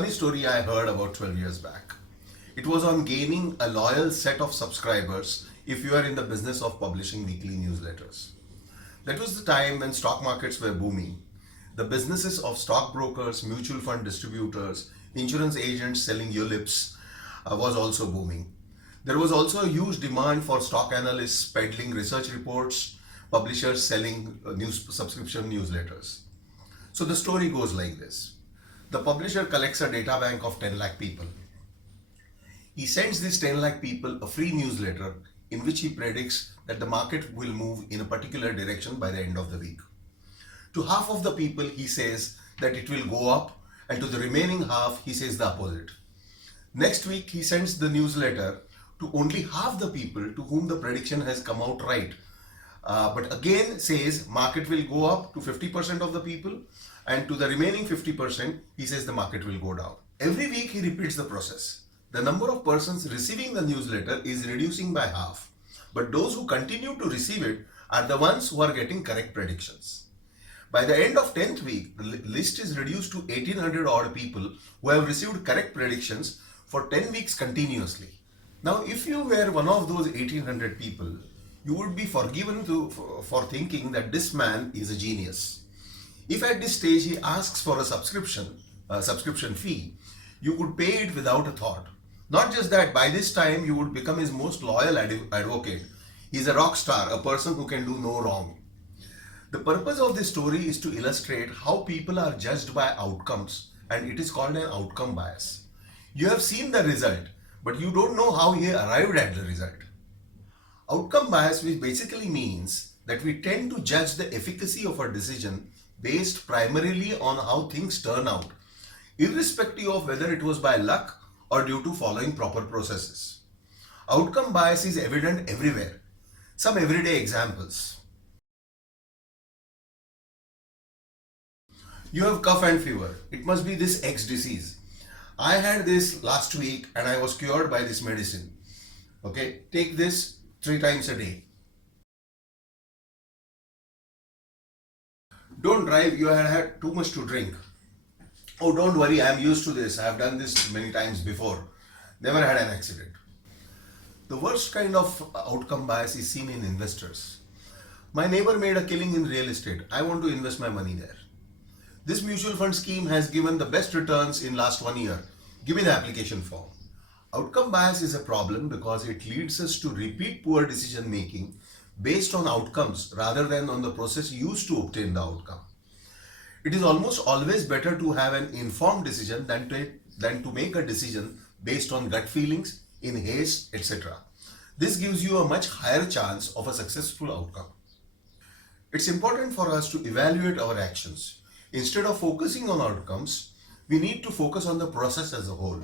funny story I heard about 12 years back. It was on gaining a loyal set of subscribers if you are in the business of publishing weekly newsletters. That was the time when stock markets were booming. The businesses of stockbrokers, mutual fund distributors, insurance agents selling ULIPs was also booming. There was also a huge demand for stock analysts peddling research reports, publishers selling news subscription newsletters. So the story goes like this. The publisher collects a data bank of 10 lakh people. He sends these 10 lakh people a free newsletter in which he predicts that the market will move in a particular direction by the end of the week. To half of the people, he says that it will go up, and to the remaining half, he says the opposite. Next week, he sends the newsletter to only half the people to whom the prediction has come out right. But again says market will go up to 50% of the people, and to the remaining 50%, he says the market will go down. Every week, he repeats the process. The number of persons receiving the newsletter is reducing by half, but those who continue to receive it are the ones who are getting correct predictions. By the end of 10th week, the list is reduced to 1800 odd people who have received correct predictions for 10 weeks continuously. Now, if you were one of those 1800 people, you would be forgiven for thinking that this man is a genius. If at this stage he asks for a subscription fee, you could pay it without a thought. Not just that, by this time you would become his most loyal advocate. He's a rock star, a person who can do no wrong. The purpose of this story is to illustrate how people are judged by outcomes, and it is called an outcome bias. You have seen the result, but you don't know how he arrived at the result. Outcome bias, which basically means that we tend to judge the efficacy of a decision based primarily on how things turn out, irrespective of whether it was by luck or due to following proper processes. Outcome bias is evident everywhere. Some everyday examples. You have cough and fever. It must be this X disease. I had this last week and I was cured by this medicine. Okay, take this 3 times a day. Don't drive, you have had too much to drink. Oh, don't worry, I am used to this. I have done this many times before. Never had an accident. The worst kind of outcome bias is seen in investors. My neighbor made a killing in real estate. I want to invest my money there. This mutual fund scheme has given the best returns in last 1 year. Give me the application form. Outcome bias is a problem because it leads us to repeat poor decision making based on outcomes rather than on the process used to obtain the outcome. It is almost always better to have an informed decision than to make a decision based on gut feelings, in haste, etc. This gives you a much higher chance of a successful outcome. It's important for us to evaluate our actions. Instead of focusing on outcomes, we need to focus on the process as a whole.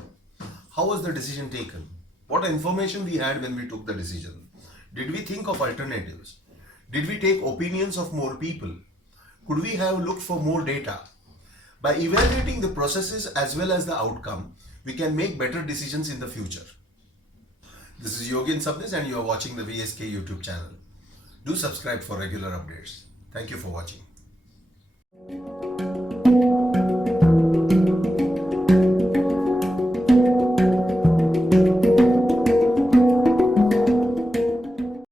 How was the decision taken? What information we had when we took the decision? Did we think of alternatives? Did we take opinions of more people? Could we have looked for more data? By evaluating the processes as well as the outcome, we can make better decisions in the future. This is Yogin Sabnis and you are watching the VSK YouTube channel. Do subscribe for regular updates. Thank you for watching.